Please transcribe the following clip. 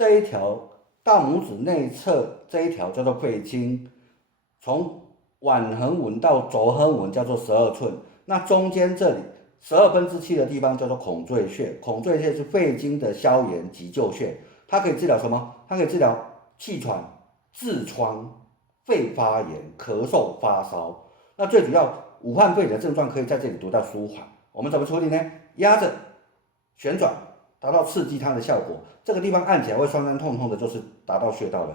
这一条大拇指内侧这一条叫做肺经，从腕横纹到轴横纹叫做12寸，那中间这里7/12的地方叫做孔最穴，孔最穴是肺经的消炎急救穴，它可以治疗什么？它可以治疗气喘、痔疮、肺发炎、咳嗽、发烧。那最主要，武汉肺炎的症状可以在这里得到舒缓。我们怎么处理呢？压着旋转，达到刺激它的效果。这个地方按起来会酸酸痛痛的，就是达到穴道了。